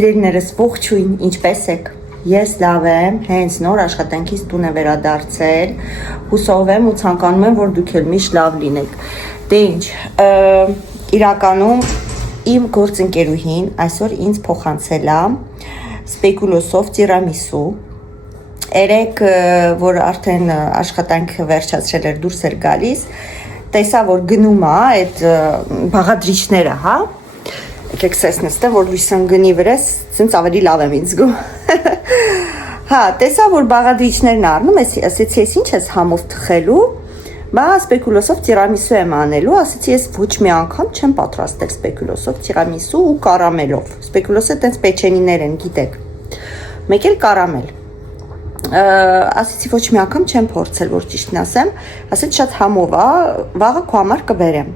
Սիրելիներս ողջույն, ինչպե՞ս եք։ Ես լավ եմ, հենց նոր աշխատանքից տուն եմ վերադարձել, հուսով եմ ու ցանկանում եմ, որ դուք էլ միշտ լավ լինեք։ Դե ինչ, իրականում իմ գործընկերուհին այսօր ինձ փոխանցել է սպեկուլոսով տիրամիսու։ Երեք, որ արդեն աշխատանքը վերջացրել էր, դուրս էր գալիս, տեսա, որ գնում է այդ բաղադրիչները, հա։ Եկեք սես նստեմ, որ լույսն գնի վրես, ցենց ավելի լավ եմ ինձ զգում։ Հա, տեսա, որ բաղադրիչներն առնում, ասեցի, ես ինչ ես համով թխելու, բա սպեկուլոսով տիրամիսու եմ անելու, ասեցի, ես ոչ մի անգամ չեմ պատրաստել սպեկուլոսով տիրամիսու ու կարամելով։ Սպեկուլոսը տենց պեչենիներ են, գիտեք։ Մեկ էլ կարամել։ Ասեցի, ոչ մի անգամ չեմ փորձել, որ ճիշտն ասեմ, ասեցի, շատ համով է, վաղը քո համար կբերեմ։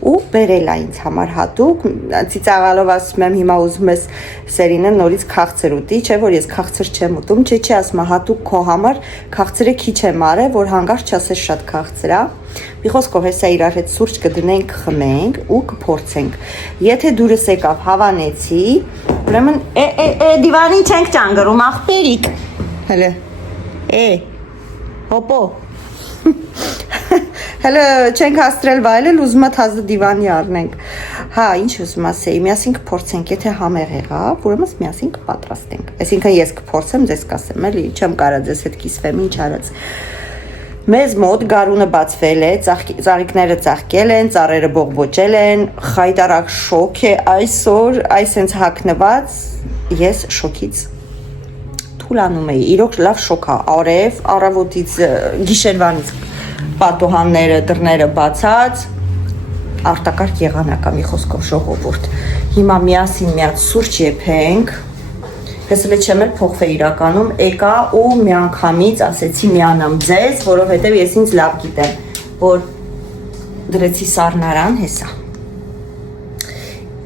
Ու բերել է ինձ համար հատուկ, ծիծաղալով ասում եմ, հիմա ուզում ես Սերինը նորից քաղցր ուտի, չէ որ ես քաղցր չեմ ուտում, չէ, ասում հատուկ քո համար քաղցրը քիչ եմ արել, որ հանգարց չասես շատ քաղցր է։ Մի խոսքով հեսա իրար հետ սուրճ կդնենք, խմենք ու կփորձենք։ Եթե դուրս եկավ հավանեցի, ուրեմն դիվանին չենք ճանգռում, աղբերիկ։ Հələ հոպո Հələ չենք հաստրել վայելել, ուզում եմ թազը դիվանի առնենք։ Հա, ինչ ուզում ասեի, միասին կփորձենք, եթե համեղ եղավ, ուրեմն միասին կպատրաստենք։ Այսինքն ես կփորձեմ, ձեզ կասեմ, էլի, չեմ կարա ձեզ հետ կիսվեմ, ինչ արած։ Մեզ մոտ գարունը բացվել է, ծաղիկները ծաղկել են, ծառերը բողբոջել են, խայտարակ շոկ է այսօր, այսենց հագնված, ես շոկից թուլանում էի, իրոք լավ շոկ է, արև, առավոտից, գիշերվանից պատոհանները, դռները բացած, արտակարգ եղանակա մի խոսքով ժողովուրդ։ Հիմա միասին միած սուրճ եփենք, ես էլ չեմ էլ փոխվել իրականում, եկա ու միանգամից ասեցի միանամ ձեզ, որովհետև ես ինձ լավ գիտեմ, որ դրեցի սառնարան, հեսա։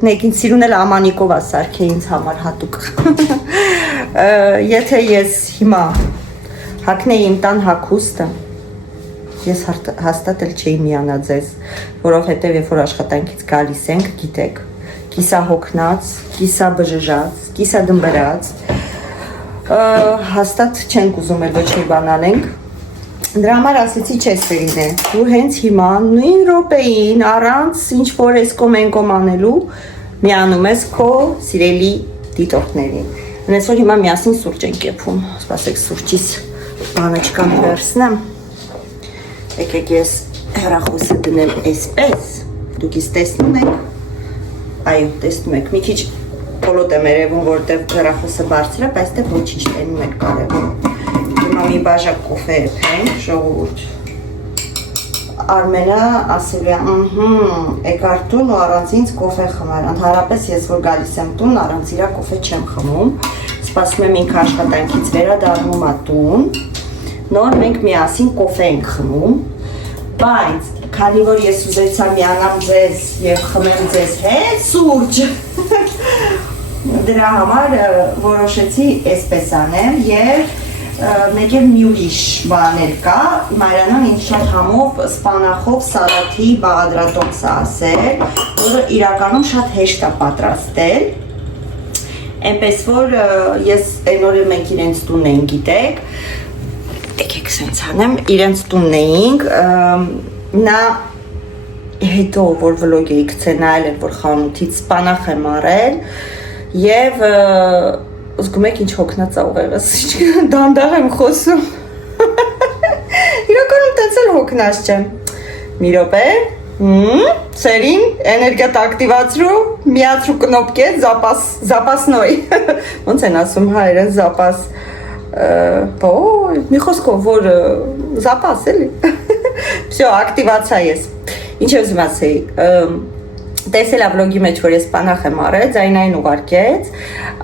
Նեկին սիրուն էլ ամանիկով ասարք է ինձ համար հատուկ։ Եթե ես հիմա հագնեի իմ տան հագուստը, ես հաստատ էլ չէի միանա ձեզ, որովհետև երբ որ աշխատանքից գալիս ենք, գիտեք, կիսա հոգնած, կիսա բժժած, կիսա դմբրած, հաստատ չենք ուզում էլ ոչ մի բան անենք, դրա համար ասեցի չես Սերինե, ու հենց հիմա նույն րոպեին առանց ինչ որ էսկոմ անելու միանում ես քո սիրելի դիտորդներին։ Այսօր հիմա միասին սուրճ ենք եփում, սպասեք սուրճից բանочкան վերցնեմ։ Եկեք ես հեռախոսը դնեմ այսպես, դուք ինձ տեսնում եք, այո, տեսնում եք, մի քիչ պոլոտ եմ երևում, որտեղ հեռախոսը բարձր է, բայց դե ոչինչ տենում եք կարևոր։ Հիմա մի բաժակ կոֆե եփենք, ժողովուրդ։ Արմենը ասել է, եկար տուն ու առանց ինձ կոֆե խմար, ընդհանրապես ես որ գալիս եմ տուն, առանց իրա կոֆե չեմ խմում, սպասում եմ ինքը աշխատանքից վերադառնում ա տուն, նոր մենք միասին կոֆե ենք խմում, բայց քանի որ ես ուզեցա միանամ ձեզ եւ խմեմ ձեզ հետ սուրճ, դրա համար որոշեցի այսպես անեմ եւ մեկ էլ մի ուրիշ բան էլ կա, Մարիանան ինձ շատ համով սպանախով սալաթի բաղադրատոմս է ասել, որը իրականում շատ հեշտ է պատրաստել, այնպես որ ես այն օրը մենք իրենց տուն ենք գիտեք, եկեք սենց անեմ, իրենց տունն էինք, նա հետո որ վլոգ էի գցել նայել էր, որ խանութից սպանախ եմ առել և զգում եք ինչ հոգնած է ուղեղս, դանդաղ եմ խոսում, իրականում տենց էլ հոգնած չեմ, մի րոպե, Սերին, էներգիատ ակտիվացրու, միացրու կնոպկե, զապասնոյ, ոնց են ասում հայերը, զապաս, մի խոսքով, որ զապաս էլի, վсё, ակտիվացա ես, ինչ ուզում ասեի, տեսել է վլոգի մեջ, որ ես սպանախ եմ առել, ձայնային ուղարկեց,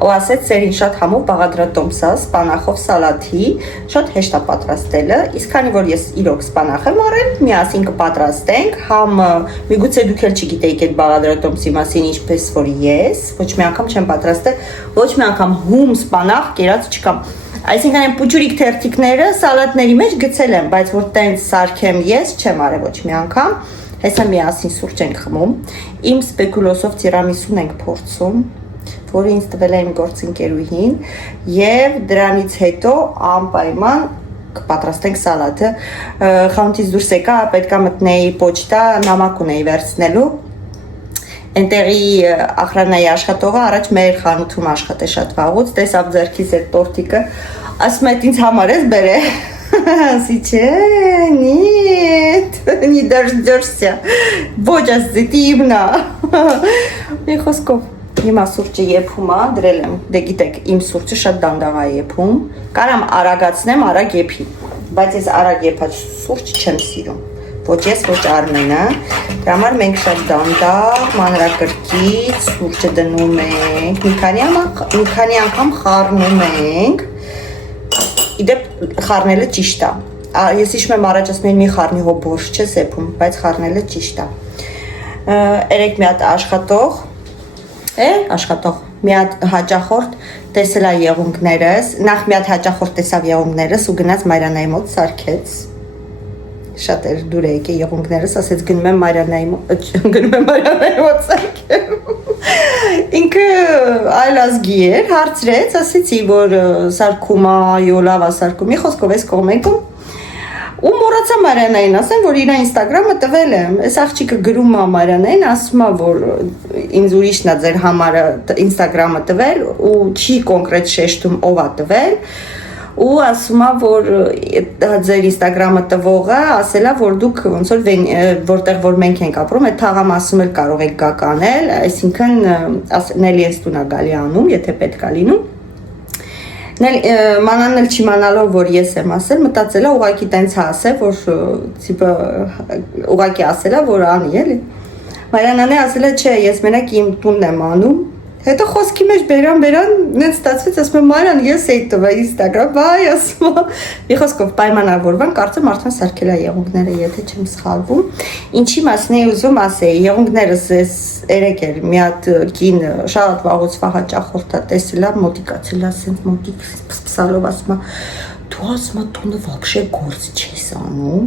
ու ասեց Սերին շատ համով բաղադրատոմս է, սպանախով սալաթի, շատ հեշտ է պատրաստելը, իսկ քանի որ ես իրոք սպանախ եմ առել, միասին կպատրաստենք, համ միգուցե դուք էլ չգիտեիք այդ բաղադրատոմսի մասին, ինչպես որ ես, ոչ մի անգամ չեմ պատրաստել, ոչ մի անգամ հում սպանախ կերած չկամ։ Այսինքն այն պուճուրիկ թերթիկները սալատների մեջ գցել եմ, բայց որ տենց սարքեմ ես, չեմ արել ոչ մի անգամ, հեսա միասին սուրճ ենք խմում, իմ սպեկուլոսով տիրամիսուն ենք փորձում, որը ինձ տվել է իմ գործընկերուհին, եւ դրանից հետո անպայման կպատրաստենք սալաթը։ Խանութից դուրս եկա, պետքա մտնեի պոչտա, նամակ ունեի վերցնելու։ Այնտեղի ախրանայի աշխատողը առաջ մեր խանութում աշխատե շատ վաղուց, տեսավ ձեռքիս այդ տորտիկը, ասում է ինձ համար ես բերե։ Ասի չէ, нет, не дождешься, ոչ ասի տիմնա։ Մի խոսքով հիմա սուրճը եփում է, դրել եմ, դե գիտեք, իմ սուրճը շատ դանդաղ է եփում, կարամ արագացնեմ, արագ եփի, բայց ես արագ եփած սուրճ չեմ սիրում, ոչ ես, ոչ Արմենը, դրա համար մենք շատ դանդաղ, մանրակրկիտ սուրճը դնում ենք, մի քանի անգամ խառնում ենք։ Իդեպ խառնելը ճիշտ է։ Ես հիշում եմ առաջ ասում եմ մի խառնի հո բորշ չես եփում, բայց խառնելը ճիշտ է։ Երեք մի հատ աշխատող, մի հատ հաճախորդ տեսել է եղունգներս, նախ մի հատ հաճախորդ տեսավ եղունգներս ու գնաց Մարիանայի մոտ սարքեց։ Շատ էր դուր է եկել եղունգներս, ասեց գնում եմ Մարիանայի մոտ սարքեմ։ Ինքը այլազգի էր, հարցրեց, ասեցի, որ սարքում է, լավ է սարքում, մի խոսքով ես կողմենքում, ու մոռացա Մարիանային ասեմ, որ իր ինստագրամը տվել եմ, այս աղջիկը գրում է Մարիանային, ասում է, որ ինձ ուրիշն է ձեր համարը ինստագրամը տվել, ու չի կոնկրետ շեշտում ով է տվել, ու ասում է, որ ձեր ինստագրամը տվողը ասել է, որ դուք ոնց որ որտեղ որ մենք ենք ապրում, այդ թաղամասում էլ կարող եք գա կանել, այսինքն Նելի ես տուն է գալի անում, եթե պետք է լինում։ Մանանն էլ չիմանալով, որ ես եմ ասել, մտածել է ուղղակի տենց ասել, որ տիպը ուղղակի ասել է, որ անի էլի։ Մարիանան ասել է, չէ, ես մենակ իմ տունն եմ անում։ Հետո խոսքի մեջ բերան, նենց ստացվեց, ասում եմ Մարիան, ես էի տվել ինստագրամ, բայ ասում եմ։ Մի խոսքով պայմանավորվան, կարծեմ արդեն սարքել է եղունգները, եթե չեմ սխալվում։ Ինչի մասին էի ուզում ասեի, եղունգներս ես երեք էր մի հատ կին շատ վաղուց հաճախորդա տեսել է, մոտիկացել է, ասենց մոտիկ սպսալով ասում է, դու ասում ես տունը вообще գործ չես անում,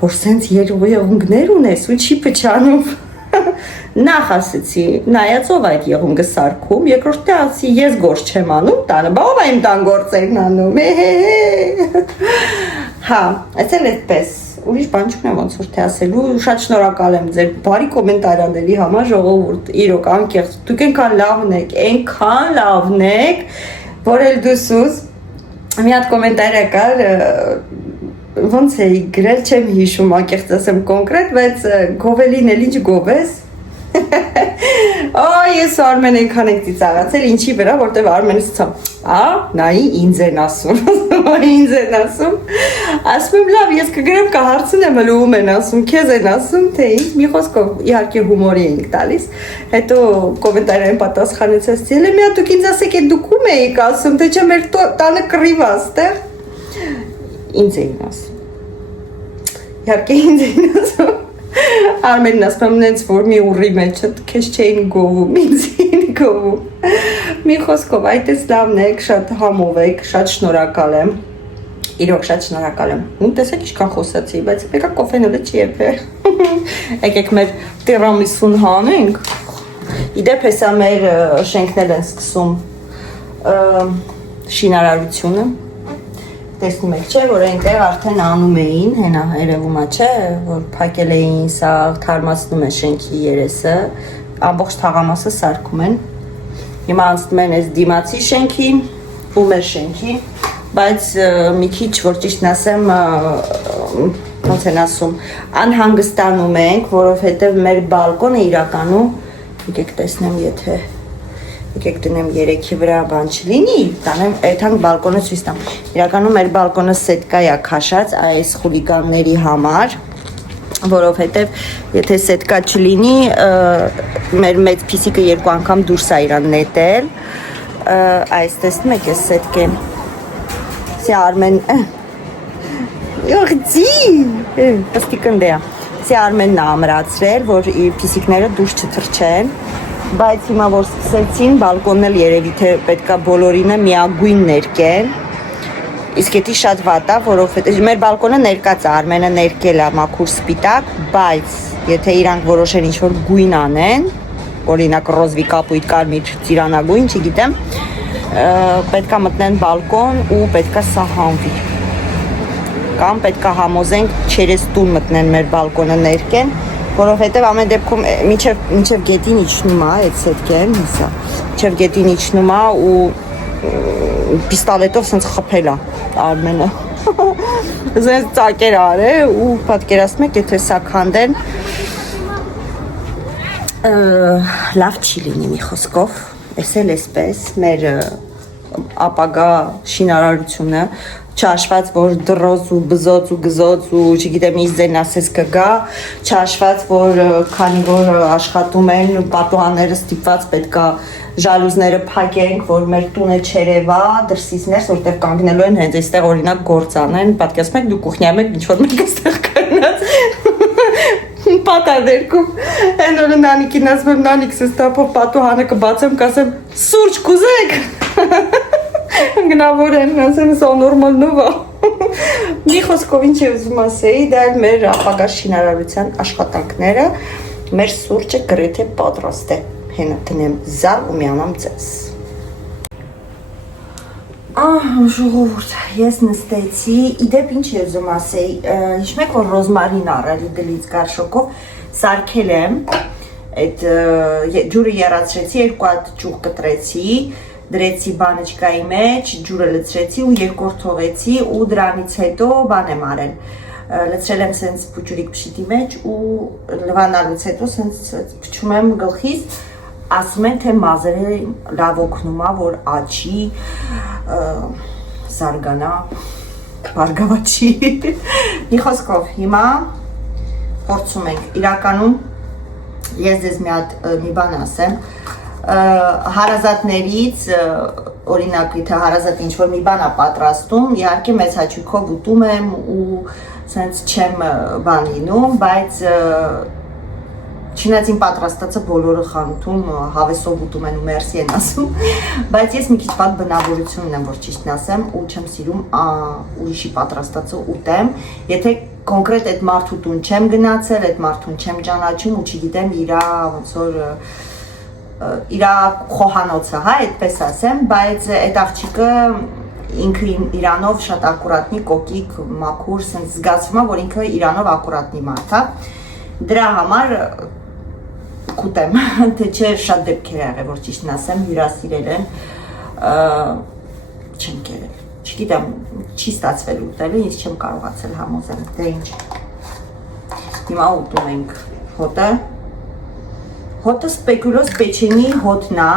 որ սենց եղունգներ ունես ու չի փչանում։ Նախ ասեցի, նայած ով այդ եղունգը սարքում, երկրորդը ասի, ես գործ չեմ անում տանը, բա ով է իմ տան գործերն անում, հա, այսել այդպես, ուրիշ բան չունեմ ոնց որ թե ասելու, շատ շնորհակալ եմ ձեր բարի կոմենտարաների համար, ժողովուրդ, իրոք անկեղծ, դուք այնքան լավն եք, որ էլ դուսուս, մի հատ կոմենտար եկար, ոնց էի գրել, չեմ հիշում, անկեղծ ասեմ կոնկրետ, բայց գովելին էլ ինչ գով ես։ Ես Արմեն այնքան ենք ծիծաղացել, ինչի վրա, որտեվ Արմենից ցամ, նայի ինձ են ասում, ասում եմ լավ, ես կգրեմ կհարցնեմ, ում են ասում, քեզ են ասում, թե ինչ, մի խոսքով իհարկե հումորի էինք տալիս, հետո կոմենտարային պատասխանեց, ասել եմ, դուք ինձ ասեք, դուք ում էիք ասում, թե չէ մեր տանը կռիվ է ստեղ, ինձ էին ասում, իհարկե ինձ էին ասում, Արմենն ասում եմ նենց որ մի ուռի մեջը քեզ չէին գովում, ինձ էին գովում, մի խոսքով այդպես լավն եք, շատ համով եք, շատ շնորհակալ եմ, իրոք շատ շնորհակալ եմ, ու տեսեք ինչքան խոսացի, բայց եկա կոֆեն էլ չի եփել, եկեք մեր տիրամիսուն հանենք, իդեպ հեսա մեր շենքն են սկսում շինարարությունը, տեսնում եք չէ, որ այնտեղ արդեն անում էին, հենա երևում է չէ, որ փակել էին, սա թարմացնում է շենքի երեսը, ամբողջ թաղամասը սարքում են, հիմա անցնում են այս դիմացի շենքին ու մեր շենքին, բայց մի քիչ որ ճիշտն ասեմ, ոնց են ասում, անհանգստանում ենք, որովհետև մեր բալկոնը իրականում, եկեք տեսնեմ եթե եկեք դնեմ 3-ի վրա բան չլինի, տանեմ այդքան բալկոնը ցույց տամ։ Իրականում մեր բալկոնը սետկա է քաշած այս խուլիգանների համար, որովհետև եթե սետկա չլինի, մեր մեծ փիսիկը երկու անգամ դուրս է իրան նետել։ Այս տեսնում եք այս սետկեն։ Սա Արմեն Յոխցի, պստիկն դե։ Սա Արմենն է ամրացրել, որ փիսիկները դուրս չթռչեն։ Բայց հիմա որ սկսեցին, բալկոնն էլ երևի թե պետքա բոլորինը միագույն ներկեն, իսկ էդի շատ վատ է, որովհետև մեր բալկոնը ներկած է, Արմենը ներկել է մաքուր սպիտակ, բայց եթե իրանք որոշեն ինչ-որ գույն անեն, օրինակ ռոզվի կապույտ կարմիր ծիրանագույն, չգիտեմ, պետքա մտնեն բալկոն ու պետքա սա հանվի։ Կամ պետքա համոզենք չերես տուն մտնեն մեր բալկոնը ներկեն, որովհետև ամեն դեպքում մինչև գետին իջնում է այդ սետքեն, հեսա, մինչև գետին իջնում է ու պիստոլետով սենց խփել է Արմենը։ Սենց ծակեր արե ու պատկերացնում եք, եթե սա քանդեն, լավ չի լինի մի խոսքով, ես էլ էսպես մեր ապագա շինարարությունը չհաշված որ դրոց ու բզոց ու գզոց ու չգիտեմ ինչ ձեն ասես կգա, չհաշված որ քանի որ աշխատում են պատուհանները ստիպված պետքա ժալյուզները փակենք, որ մեր տունը չերևա, դրսից ներս, որտեղ կանգնելու են հենց այստեղ օրինակ գործ անեն, պատկերացնում եք դու կուխնյա մեջ ինչ որ մեկ այստեղ կանգնած պատադերքում, այն օրը նանիկին ասում եմ նանիկ սստապով պատուհանը կբացեմ, կասեմ սուրճ կուզեք գնավոր են, ասեմ սա նորմալնով է։ Մի խոսքով ինչ եմ ուզում ասեի, դա էլ մեր ապագա շինարարության աշխատանքները, մեր սուրճը գրեթե պատրաստ է, հենա տնեմ զար ու միանամ ձեզ։ Ժողովուրդ, ես նստեցի, իդեպ ինչ եմ ուզում ասեի, հիշում եք որ ռոզմարին առել դլից գարշոկով, սարքել եմ, այդ ջուրը եռացրեցի, երկու հատ ճուղ կտրեցի, դրեցի բանջկայի մեջ, ջուրը լցրեցի ու երկրորդ թողեցի ու դրանից հետո բան եմ արել, լցրել եմ սենց փուջուրիկ փշիտի մեջ ու լվանալուց հետո սենց փչում եմ գլխիս, ասում են թե մազերը լավ օգնում է, որ աճի, զարգանա, բարգավաճի, մի խոսքով հիմա փորձում ենք, իրականում ես ձեզ մի բան ասեմ, հարազատներից, օրինակ, եթե հարազատ ինչ-որ մի բան է պատրաստում, իհարկե մեծ հաճույքով ուտում եմ ու սենց չեմ բան լինում, բայց չնայած իմ պատրաստածը բոլորը խանութում հավեսով ուտում են ու մերսի են ասում, բայց ես մի քիչ բան բնավորություն ունեմ, որ ճիշտն ասեմ ու չեմ սիրում ուրիշի պատրաստածը ուտեմ, եթե կոնկրետ այդ մարդու տուն չեմ գնացել, այդ մարդուն չեմ ճանաչում ու չգիտեմ իրա ոնց որ իրա խոհանոցը, հա, այդպես ասեմ, բայց այդ աղջիկը ինքը իրանով շատ ակուրատնի, կոկիկ, մաքուր, սենց զգացվում է, որ ինքը իրանով ակուրատնի մարդ է, դրա համար կուտեմ, թե չէ շատ դեպքեր եղել, որ ճիշտն ասեմ, հյուրասիրել են, չեմ կերել, չգիտեմ, չի ստացվել ուտելու, ես չեմ կարողացել համոզել, դե ինչ, հիմա ուտում ենք հոտը, հոտը սպեկուլոս պեչենի հոտն է,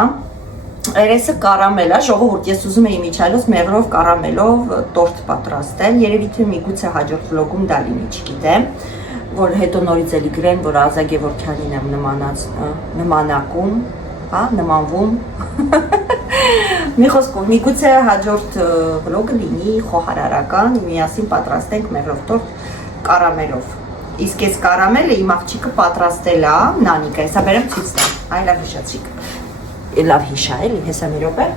երեսը կարամել է, ժողովուրդ, ես ուզում էի միջայլոց մեղրով կարամելով տորտ պատրաստել, երևի թե միգուցե հաջորդ վլոգում դա լինի, չգիտեմ, որ հետո նորից էլի գրեն, որ Ազա Գևորգյանին եմ նմանակում, հա, նմանվում, մի խոսքով, միգուցե հաջորդ վլոգը լինի խոհարարական, միասին պատրաստենք մեղրով տորտ կարամելով, իսկ ես կարամելը իմ աղջիկը պատրաստել է, նանիկը, հեսա բերեմ ցույց տամ, այ լավ հիշացրիք, լավ հիշա էլի, հեսա մի րոպե,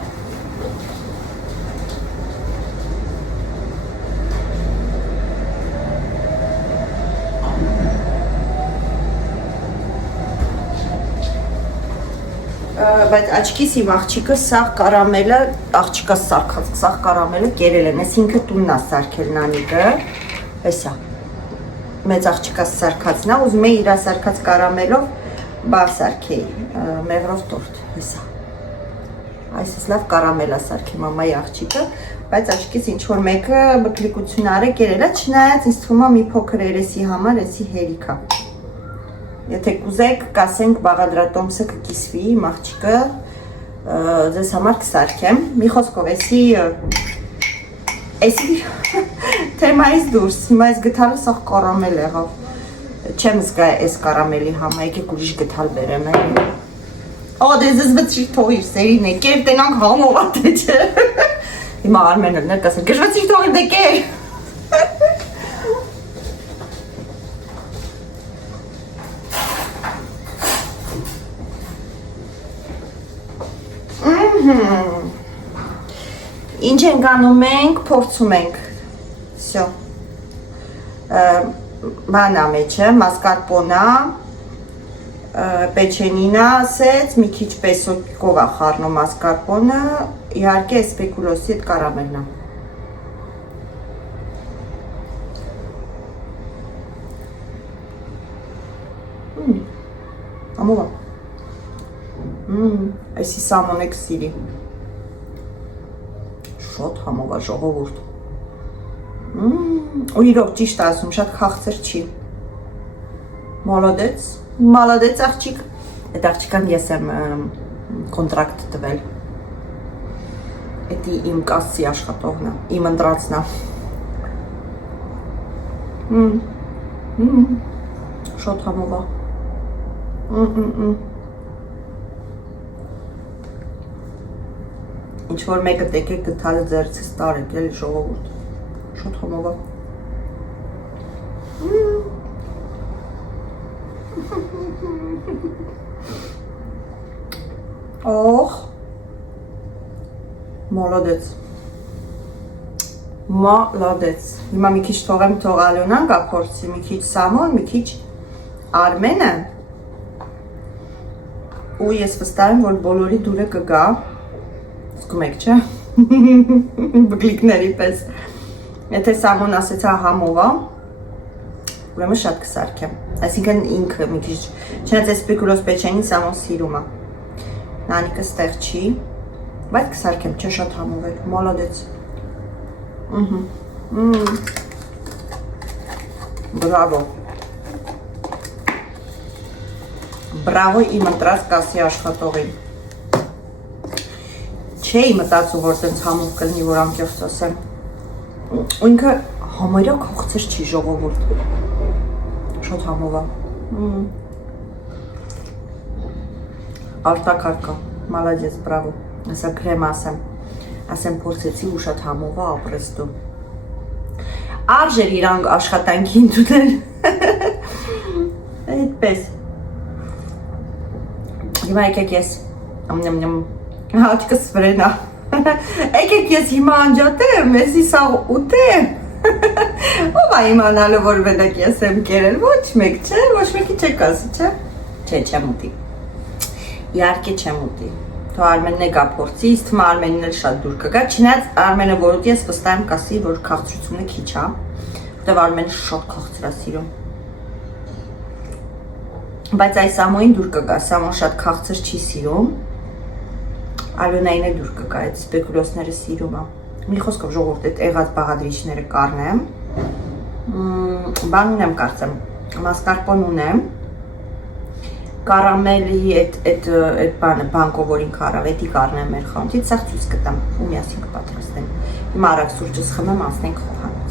բայց աչքիս իմ աղջիկը սաղ կարամելը, աղջիկը սաղ կարամելը կերել են, ես ինքը տունն է սարքել նանիկը, հեսա, մեծ աղջիկը սարքածն է, ուզում է իրա սարքած կարամելով բար սարքեի, մեղրով տորտ, հեսա, այսպես լավ կարամել է սարքի մամայի աղջիկը, բայց աչքիս ինչ-որ մեկը բկլիկություն արը կերել է, չնայած ինձ թվում է մի փոքր երեսի համար էսի հերիք է Եթե կուզեք, կասենք բաղադրատոմսը կկիսվի, իմ աղջիկը ձեզ համար կսարքեմ, մի խոսքով, էսի թեմայից դուրս, հիմա ես գթալը սաղ կարամել եղավ, չեմ զգա ես կարամելի համա, եկեք ուրիշ գթալ բերեմ է, դե զզվծրի թողիր, սերին է, կեր տենանք համով ատե չէ, հիմա Արմենը ներ կասեմ, գժվծրի թողիր դե կեր, Ինչ ենք անում ենք, փորձում ենք, սյո, բանա մեջը, մասկարպոնա, պեչենինա ասեց, մի քիչ պեսոկով է խառնում մասկարպոնը, իհարկե սպեկուլոսի հետ կարամելն է։ Համով է։ Այսի սամոնեք սիրի։ Շոտ համով է ժողովուրդ։ Ու իրոք ճիշտ ասում, շատ խաղցր չի։ Մալադեց աղջիկ։ Այդ աղջիկան ես եմ կոնտրակտ տվել։ Էդի իմ կասի աշխատողն է, իմ ընտրածն է։ Շոտ համով է։ Ինչ-որ մեկը տեկեք գտալը ձերցից տարեք, էլի ժողովուրդ։ Շոտ համով է։ Օխ, մոլոդեց, հիմա մի քիչ թողեմ թող Ալյոնան գա փորձի, մի քիչ Սամոն, մի քիչ Արմենը ու ես վստահ եմ, որ բոլորի դուրը կգա, զգում եք, չէ, բգլիկների պես, եթե Սամոն ասեցա համով է, ուրեմն շատ կսարքեմ, այսինքն ինքը մի քիչ, չնայած այս սպեկուլոս պեչենին Սամոն սիրում է, Նանիկը ստեղ չի, բայց կսարքեմ, չէ շատ համով էր, մոլոդեց, բրավո, բրավո իմ ընտրած կասի աշխատողին, չէի մտածում, որ տենց համով կլնի, որ անկեղծ ասեմ, ու ինքը համարյա կողցր չի ժողովուրդ, շոտ համով է, արտակարգա, մալադես, բրավո, ասա գրեմ ասեմ փորձեցի ու շատ համով է ապրեստու, արժեր իրանք աշխատանքին դունել, այդպես, հիմա եկեք ես, հաճկս վրենա, եկեք ես հիմա անջատեմ, եսի սաղ ուտեմ, ով է իմանալը, որ բենակ ես եմ կերել, ոչ մեկ չէ, ոչ մեկի չեք ասի, չէ, չէ, չեմ ուտի, իհարկե չեմ ուտի, թո Արմենն է գա փորձի, իսկ թվում Արմենին էլ շատ դուր կգա, չնայած Արմենը որ ուտի, ես վստահ եմ կասի, որ քաղցրությունը քիչ է, որտեվ Արմենը շատ քաղցր է սիրում, բայց այս Սամոին դուր կգա, Սամոն շատ քաղցր չի սիրում, Ալյոնային է դուր կգա, այդ սպեկուլոսները սիրում է, մի խոսքով ժողովուրդ, այդ եղած բաղադրիչները կառնեմ, բան ունեմ կարծեմ, մասկարպոն ունեմ, կարամելի այդ բանը, բանկով որին կարավ, էդի կարնեմ մեր խանութից, սաղ ծույց կտամ ու միասին կպատրաստեմ, հիմա արագ սուրճս խմեմ, ասնենք խոհանոց։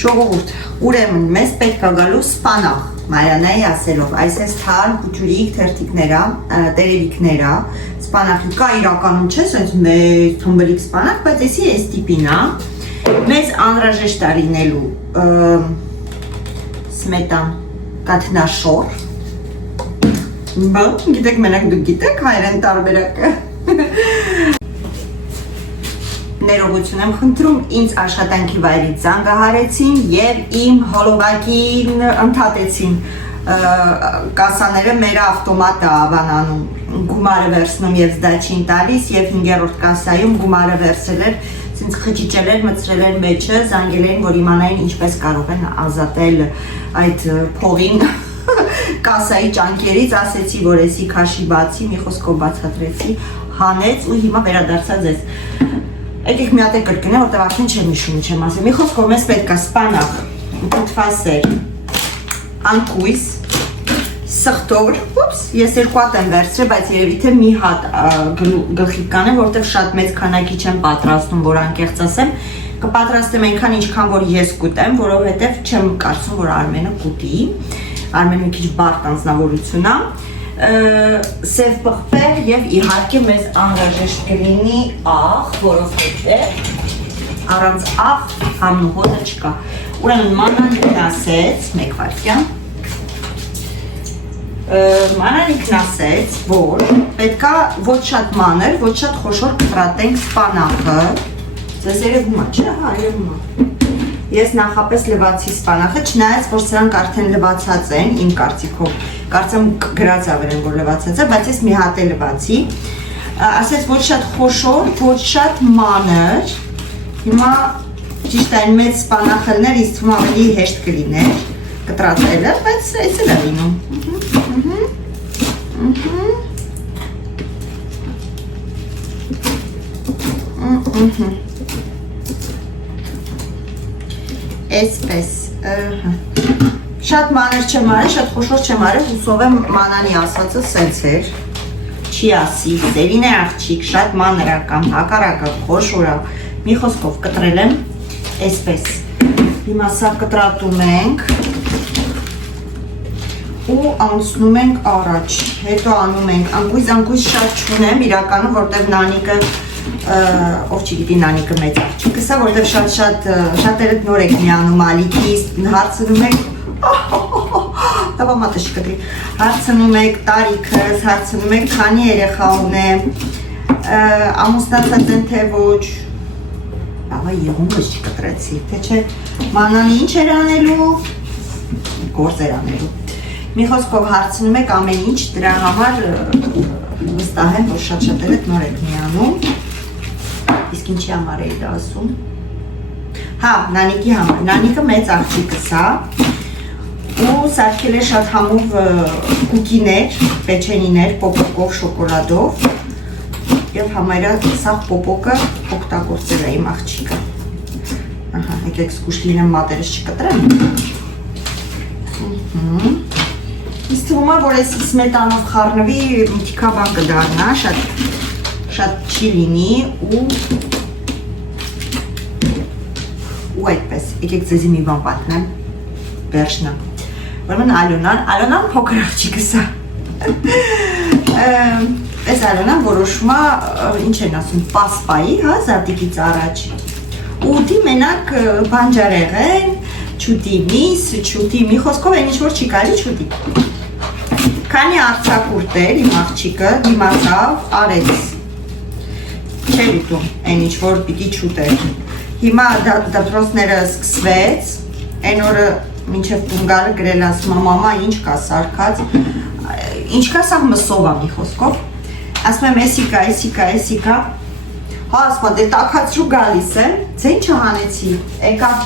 Ժողովուրդ, ուրեմն մեզ պետք է գալու սպանախ, Մարիանայի ասելով, այսպես թարմ, կուճուրիկ, թերթիկներա, տերևիկներա, սպանախի կա իրականում չէ, սենց մեր թմբլիկ սպանախ, բայց եսի ես տիպինա, մեզ անհրաժեշտ է լինելու սմետան, կաթնաշոր, գիտեք մենակ դուք գիտեք հայրեն տարբերակը, ներողություն եմ խնդրում, ինձ աշխատանքի վայրից զանգահարեցին և իմ հոլովակին ընդհատեցին, կասաները մեր ավտոմատը ավանանում, գումարը վերցնում և զդաչին տալիս և 5-րդ կասայում գումարը վերցել էր, ինձ խճիճել էր, մծրել էր մեջը, զանգել էին, որ իմանային ինչպես կարող են ազատել այդ փողին կասայի ճանկերից, ասեցի, որ եսի քաշի բացի, մի խոսքով բացատրեցի, հանեց ու հիմա վերադարձա ձեզ։ Եկեք մի հատ է կրկնեմ, որտեղ արդեն չեմ հիշում ինչ եմ ասել։ Մի խոսքով մեզ պետք է սպանախ, կուտվասեր, անկույս, սխտոր, ես երկու հատ եմ վերցրել, բայց երևի թե մի հատ գլխիկ կանեմ, որտեղ շատ մեծ քանակի չեմ պատրաստում, որ անկեղծ ասեմ, կպատրաստեմ այնքան ինչքան որ ես կուտեմ, որովհետև չեմ կարծում, որ Արմենը կուտի, Արմենը մի քիչ բարդ անձնավորություն է, սև պղպեղ և իհարկե մեզ անհրաժեշտ կլինի աղ, որովհետև առանց աղ համնուհոտը չկա։ Ուրեմն մանանիքն ասեց, մեկ վայրկյան, մանանիքն ասեց, որ պետքա ոչ շատ մանր, ոչ շատ խոշոր կտրատենք սպանախը, ձեզ երևում է, չէ, հա, երևում է, Ես նախապես լվացի սպանախը, չնայած որ սրանք արդեն լվացած են, իմ կարծիքով, կարծեմ գրած ա վրան, որ լվացած է, բայց ես մի հատ է լվացի, ասես ոչ շատ խոշոր, ոչ շատ մանր, հիմա ճիշտ այն մեծ սպանախելներ ինձ թվում ավելի հեշտ կլիներ, կտրատելը, բայց այս էլ է լինում։ Այսպես, շատ մանր չեմ արել, շատ խոշոր չեմ արել, հուսով եմ մանանի ասածը սենց էր, չի ասի, ծերին է աղջիկ, շատ մանր ա կամ հակառակը, խոշոր ա, մի խոսքով կտրել եմ, այսպես, հիմա սա կտրատում ենք ու անցնում ենք առաջ, հետո անում ենք, անգույզ շատ չունեմ, իրականում, որտև նանիկը ով չգիտի նանիկը մեծ աղջիկս է, որտև շատերդ նոր եք միանում ալիքից, հարցնում եք, տավամատը շկտրի, հարցնում եք տարիքս, հարցնում եք քանի երեխա ունեմ, ամուսնացած են թե ոչ, ավա եղունգս չկտրեցի, թե չէ, մանանի ինչ էր անելու, գործ էր անելու, մի խոսքով հարցնում եք ամեն ինչ, դրա համար վստահ եմ, որ շատ-շատերդ նոր եք միանում, իսկ ինչի համար էի դա ասում, հա, նանիկի համար, նանիկը մեծ աղջիկս է ու սարքել է շատ համով կուկիներ, պեչենիներ, պոպոկով, շոկոլադով և համարյա սաղ պոպոկը օգտագործել է իմ աղջիկը, եկեք զգուշ լինեմ մատերս չկտրեմ, ինձ թվում է, որ ես սմետանով խառնվի մթիքա բան կդառնա, շատ չի լինի ու այդպես, եկեք ձեզի մի բան պատմեմ, վերջնա, որմեն Ալոնան փոքր աղջիկս է, այս Ալոնան որոշում է, ինչ են ասում, պասպայի, զատիկից առաջ, ուտի մենակ բանջարեղեն, չուտի միս, չուտի մի խոսքով են ինչ-որ չի կարի չուտի, քանի արձակուրտեր իմ աղջիկը դիմացավ արեց, չեր ուտում, այն ինչ-որ պիտի չուտեր, հիմա դպրոցները սկսվեց, այն օրը մինչև տունգարը գրել ասում, մամա ինչ կա սարքած, ինչ կա սաղ մսով է մի խոսքով, ասում եմ էսիկա, հա ասում է դե տակացրու գալիս եմ, ձե ինչ հանեցի, եկավ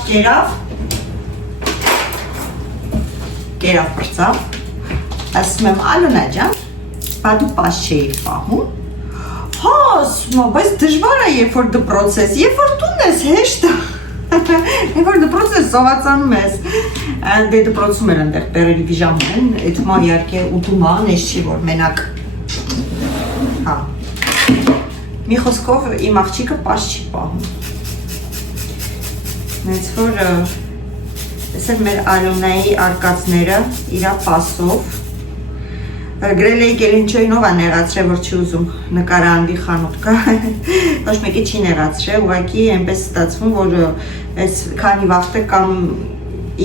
կերավ պրծավ, ասում եմ Ալոնա ջան, բա դու պաս չէիր պահում, հա ասում եմ, բայց դժվար է երբ որ դպրոց ես, երբ որ տուն ես հեշտ է, երբ որ դպրոց ես սովացանում ես, դե դպրոցում էր ընդեղ բերերի վիժամ են, այդ մա իարկե ուտում ան, ես չի որ մենակ, հա, մի խոսքով իմ աղջիկը պաս չի պահում, նենց որ ես էլ մեր Ալոնայի արկածները իրա պասով, գրել էի կելինչոյնով է նեղացրել, որ չի ուզում նկարանվի խանութ կա, ոչ մեկի չի նեղացրել, ուղղակի այնպես ստացվում, որ այս քանի վաղտը կամ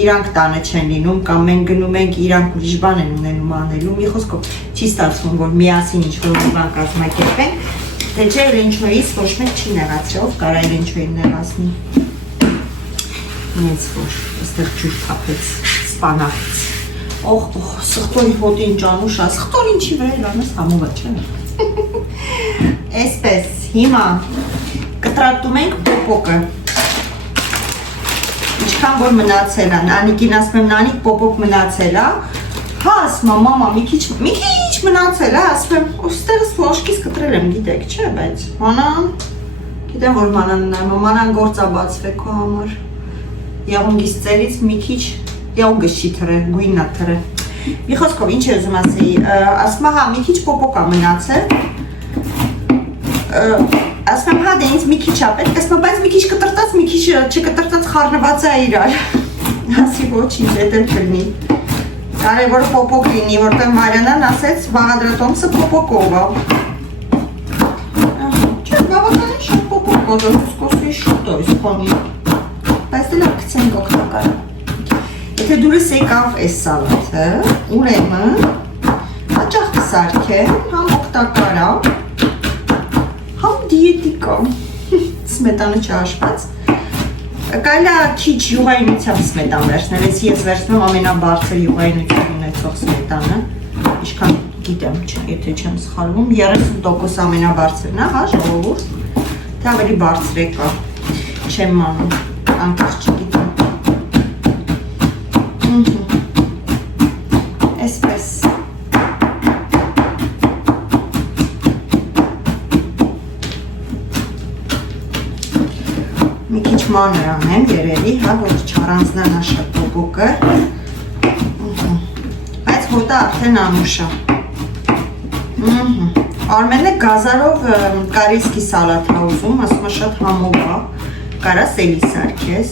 իրանք տանը չեն լինում, կամ մենք գնում ենք իրանք ուրիշ բան են ունենում անելու, մի խոսքով չի ստացվում, որ միասին ինչ-որ մի բան կազմակերպենք, թե չէ Էլենչոյից ոչ մեկ չի նեղացրել, ով կարա Էլենչոյին նեղացնի, նենց որ այստեղ ջուր թափեց, սպանախից, օխ, սխտորի հոտին ճանուշ է, սխտոր ինչի վրա էր անես համով է, չէ՞։ Այսպես, հիմա կտրատում ենք պոպոկը, ինչքան որ մնացել է, նանիկին ասում եմ, նանիկ պոպոկ մնացել է, հա ասում եմ, մամա, մի քիչ մնացել է, ասում եմ, ստեղս ֆլոշկից կտրել եմ, գիտեք, չէ, բայց մանան, գիտեմ, որ մանան գործ է բացվել քո համար, եղունգից ծերից մի քիչ եղունգս չի թրել, գույնն է թրել, մի խոսքով, ինչ է ուզում ասեի, ասում եմ, հա, մի քիչ պոպոկ է մնացել, ասում եմ, հա, դե ինձ մի քիչ է պետք, ասում եմ, բայց մի քիչ կտրտած, մի քիչ չկտրտած խառնված է իրար, ասի ոչինչ, էդ էլ կլինի, կարևոր պոպոկ լինի, որտեղ Մարյանան ասեց, բաղադրատոմսը պոպոկով է, չէ, բավականին շատ պոպոկ կոզի շուտ է իսկոնի, բայց դե լավ կցենք օգտակար, եթե դուրս եկավ այս սալաթը, ուրեմն, հաճախ կսարքեմ, համ օգտակար է, համ դիետիկա, սմետանը չհաշված, Կարելի է քիչ յուղայնությամբ սմետան վերցնել, ես վերցնում եմ ամենաբարձր յուղայնություն ունեցող սմետանը, ինչքան գիտեմ, եթե չեմ սխալվում, 30% ամենաբարձրն է, հա, ժողովուրդ, թե ավելի բարձր է կա, չեմ մանում, անկեղծ չգիտեմ։ Այսպես։ Մի քիչ մանր անեմ երևի, հա, որ չառանձնանա շատ բոբոկը։ Բայց հոտը արդեն անուշ է։ Արմենը գազարով կարիսկի սալատ է ուզում, ասում է շատ համով է, կարաս էլի սարքես,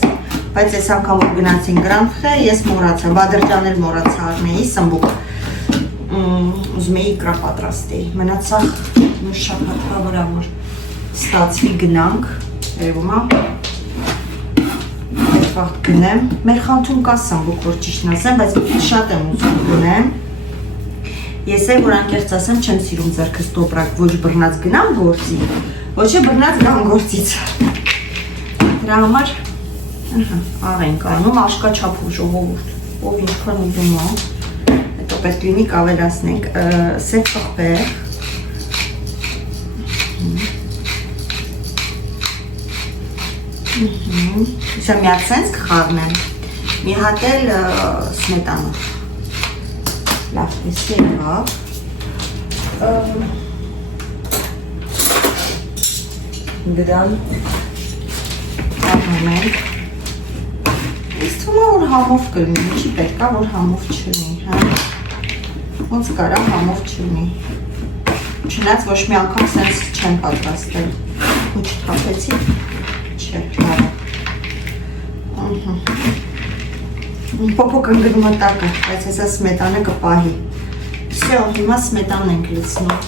բայց այս անգամ որ գնացին Գրանտխե, ես մոռացա, Բադրջան էլ մոռացա Արմենի սմբուկ, ուզում էի իկրա պատրաստեի, մնացա մի շաբաթվա վրա որ ստացվի գնանք, երևում է, այդ վաղտ գնեմ, մեր խանթում կա սմբուկ, որ ճիշտն ասեմ, բայց շատ եմ ուզում գնեմ, ես է, որ անկեղծ ասեմ, չեմ սիրում ձեռքս տոպրակ, ոչ բռնած գնամ գործի, ոչ է բռնած գամ գործից, դրա համար աղ ենք անում, աշկաչափով ժողովուրդ, ով ինչքան ուզում է, հետո պետք լինի կավելացնենք, սետ պղպեղ, Ուսա միակ սենց կխաղնեմ, մի հատ էլ սմետանով, լավ, ես եղավ, դրան աղում ենք, ես թվում է, որ համով կլնի, չի պետք է, որ համով չլնի, հա, ոնց կարա համով չլնի, չնայած ոչ մի անգամ սենց չեմ պատրաստել, ու չթափեցի, չէ, լավ Պոպոկ ընգնում է տակը, բայց հեսա սմետանը կպահի Всё, հիմա սմետան ենք լցնում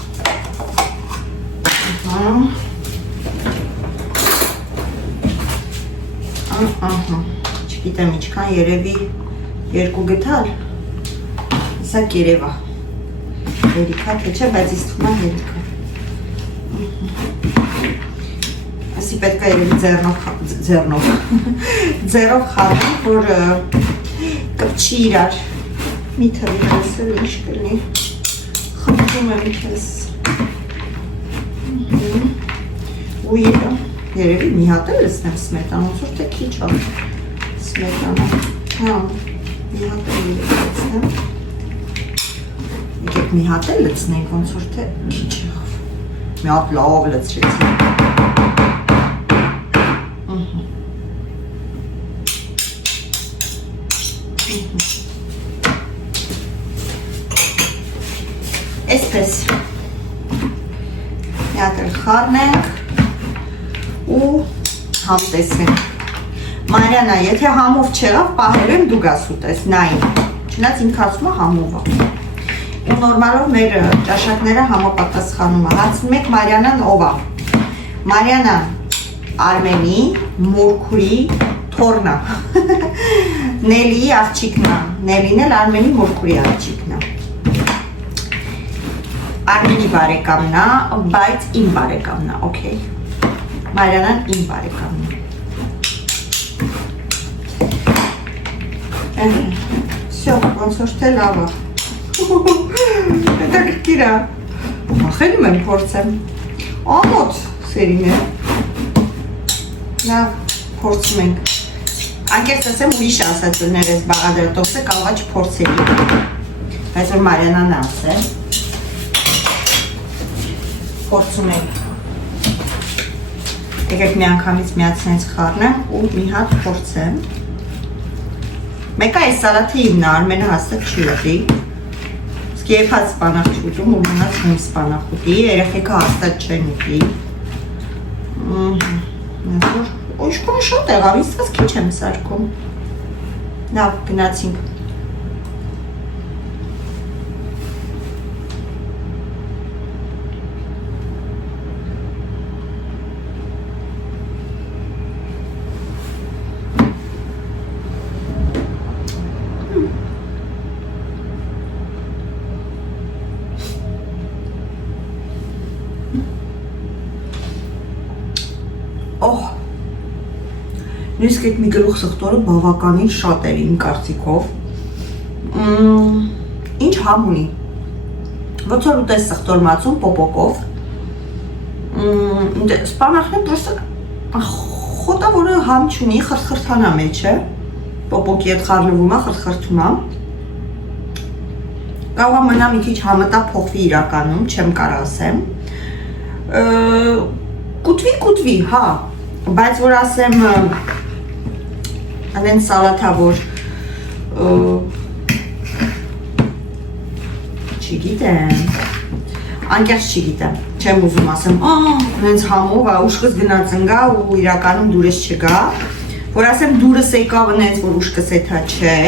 Չգիտեմ իչքան երևի երկու գտալ Հեսա կերևա Երիքա թե չէ, բայց ես թվում է երիքա Ասի պետք է ձեռնով խաղում, որ կպչի իրար մի թվի հեսը ինչ կլնի խմբում եմ ես ու երևի մի հատ էլ լցնեմ սմետան, ոնց որ թե քիչ ա սմետանը, հա, մի հատ էլ լցնեմ եկեք մի հատ էլ լցնենք, ոնց որ թե քիչ եղավ մի հատ լավ լցրեցի Այսպես մի հատ էլ խառնենք ու համ տեսենք Մարիանա, եթե համով չեղավ, պահել եմ դու գաս ուտես, նային չնայած ինքը ասում է համով է ու նորմալով մեր ճաշակները համապատասխանում է հարցնում եք Մարիանան ով է Մարիանան Արմենի, Մորքուրի, թորնա Նելիի աղջիկն է Նելին էլ Արմենի Մորքուրի աղջիկն է Արմենի բարեկամն է, բայց իմ բարեկամն է, օքեյ Մարիանան իմ բարեկամն է Всё, ոնց որ թե լավ է Հետաքրքիր է Ախելում եմ փորձեմ Ամոթ սերին է Լավ, փորձում ենք Անկեղծ ասեմ ուրիշ ասած որ ներես բաղադրատոքսը կարող է չփորձելի Բայց որ Մարիանան է ասել Փորձում ենք Եկեք մի անգամից մի հատ սենց խառնեմ ու մի հատ փորձեմ Մեկը այս սալաթը իմն է, Արմենը հաստատ չի ուտի Իսկ եփած սպանախ չուտում ու մնաց հում սպանախ ուտի Երեխեքը հաստատ չեն ուտի Ինչքան շատ եղավ, ինձ քիչ եմ սարքում Լավ, գնացինք նույնիսկ այդ մի գլուխ սխտորը բավականին շատ էր իմ կարծիքով։ Ինչ համ ունի։ Ոնց որ ուտես սխտոր մածուն պոպոկով։ Սպանախն է պրոստը խոտա, որը համ չունի, խրթխրթանա մեջ է։ Պոպոկի հետ խառնվում է, խրթխրթում է։ Կարող է մնա մի քիչ համտա փոխվի իրականում, չեմ կարող ասեմ։ Կուտվի, հա, բայց որ ասեմ անեն սալաթա, որ չգիտեմ, անկեղծ չգիտեմ, չեմ ուզում ասեմ, հենց համով, ուշքս գնաց ընգա ու իրականում դուրս չգա, որ ասեմ դուրս եկավ նենց, որ ուշքս էթա չէ,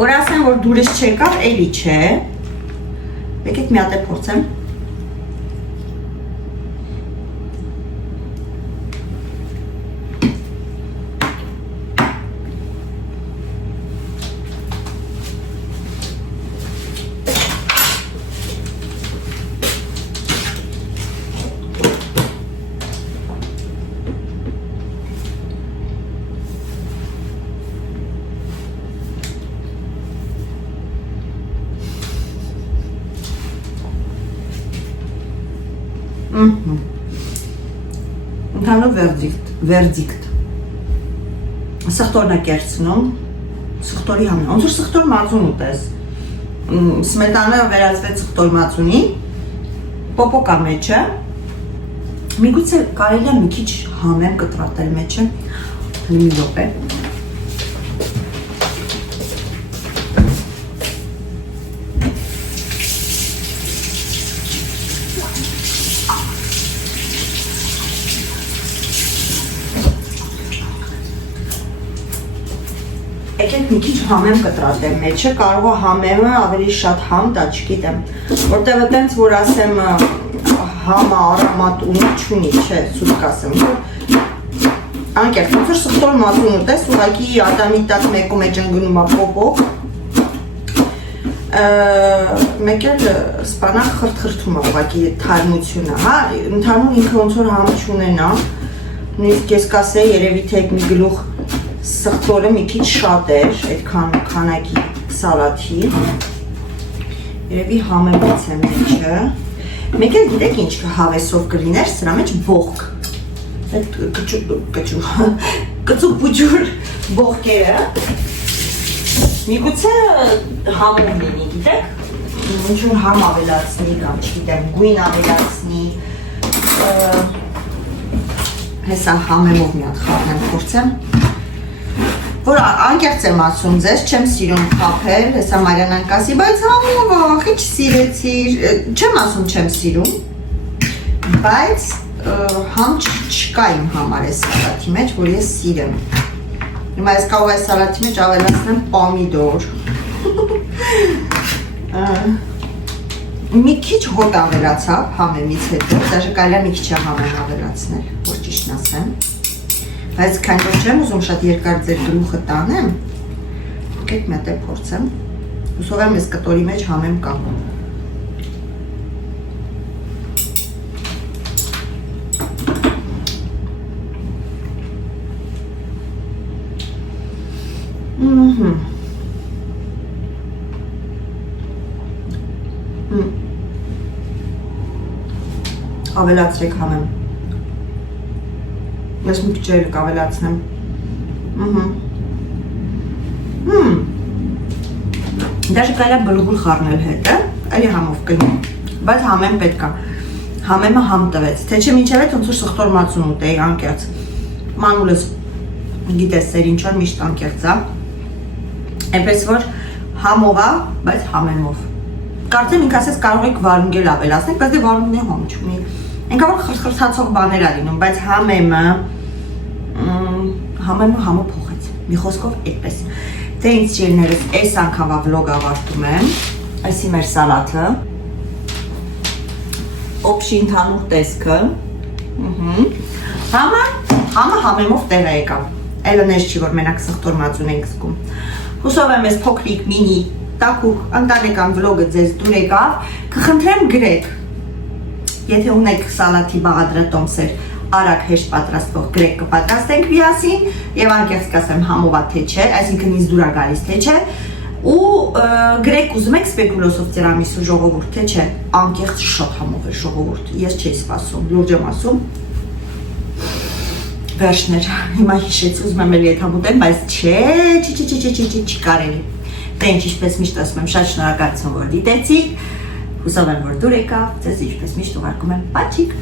որ ասեմ, որ դուրս չեկավ, էլի չէ, եկեք մի հատ է փորձեմ, Ընդհանուր վերդիկտ սխտորն է կերցնում սխտորի համն ոնց որ սխտոր մածուն ուտես սմետանը վերածվեց սխտոր մածունի պոպոկա մեջը միգուցե կարելի է մի քիչ համեմ կտրատել մեջը մի րոպե Եկեք մի քիչ համեմ կտրատեմ մեջը, կարող է համեմը ավելի շատ համ տա, չգիտեմ, որտեղ այտենց որ ասեմ համը արամատ ունի չունի, չէ, սուտ կասեմ, անկեղծ, ոնց որ սխտոր մածուն ուտես, ուղղակի ադամի տակ մեկու մեջ ընկնում է պոպոկ, մեկ էլ սպանակ խրթխրթում է ուղղակի թարմությունը, հա, ընդհանուր ինքը ոնց որ համ չունենա, նույնիսկ ես կասեի երևի թե մի գլուխ սխտորը մի քիչ շատ էր, այդքան քանակի սալաթի, երևի համեմից է մեջը, մեկ էլ գիտեք ինչ հավեսով կլիներ, սրա մեջ բողք, այդ կծուպուջուր բողքերը, միգուցե համով լինի, գիտեք, ինչ-որ համ ավելացնի կամ չգիտեմ, գույն ավելացնի, հեսա համեմով մի հատ խառնեմ փորձեմ, որ անկեղծ եմ ասում ձեզ, չեմ սիրում խափել, հեսա Մարիանան կասի, բայց համով ախի չսիրեցիր, չեմ ասում չեմ սիրում, բայց համ չկա իմ համար այս սալաթի մեջ, որ ես սիրեմ, հիմա ես կարող այս սալաթի մեջ ավելացնեմ պամիդոր, մի քիչ հոտ ավելացավ համեմից հետո, դաժե կարելի է մի քիչ համեմ ավելացնել, որ ճիշտն ասեմ, բայց քանի որ չեմ ուզում շատ երկար ձեր գլուխը տանեմ, եկեք մի հատ է փորձեմ, հուսով եմ ես կտորի մեջ համեմ կա։ Ավելացրեք համեմ։ Ես մի քիչ էլ կավելացնեմ։ Դաժե կարելի է բլուբուլ խառնել հետը, էլի համով կլինի, բայց համեմ պետք է։ Համեմը համ տվեց, թե չէ մինչև այդ ոնց որ սխտոր մածուն ուտեի անկեղծ։ Մանուլս գիտես սեր ինչ որ միշտ անկեղծ է։ Այնպես որ համով է, բայց համեմով։ Կարծեմ ինք ասես կարող եք վարունգել ավելացնել, բայց դե վարունգն է համ չունի։ Ինքա որ խրթխրթացող բաներ է լինում, բայց համեմը համը փոխեց, մի խոսքով այդպես։ Դե ինձ ջերներս, այս անգամվա վլոգ ավարտում եմ, այսի մեր սալաթը, օպշի ընդհանուր տեսքը, համը համեմով տեղը եկավ, այլը նես չի, որ մենակ սխտոր մածուն ենք զգում։ Հուսով եմ ես փոքրիկ մինի տակուկ ընտանեկան վլոգը ձեզ դուր եկավ, կխնդրեմ գրեք, եթե ունեք սալաթի բաղադրատոմսեր, արագ հեշտ պատրաստվող գրեկ կպատրաստենք միասին եւ անկեղծ կասեմ համովա թե չէ, այսինքն ինձ դուր է գալիս թե չէ, ու գրեկ ուզում եք սպեկուլոսով տիրամիսու ժողովուրդ թե չէ, անկեղծ շատ համով է ժողովուրդ, ես չէի սպասում, լուրջ եմ ասում, վերջներ, հիմա հիշեց ուզում եմ էլ եթամուտեմ, բայց չի կարելի, դե ինչ ինչպես միշտ ասում եմ, շատ շնորհակալություն որ դիտեցիք, հուսով եմ որ դուր եկավ, ձեզ ինչպես միշտ ուղարկում եմ պաչիկ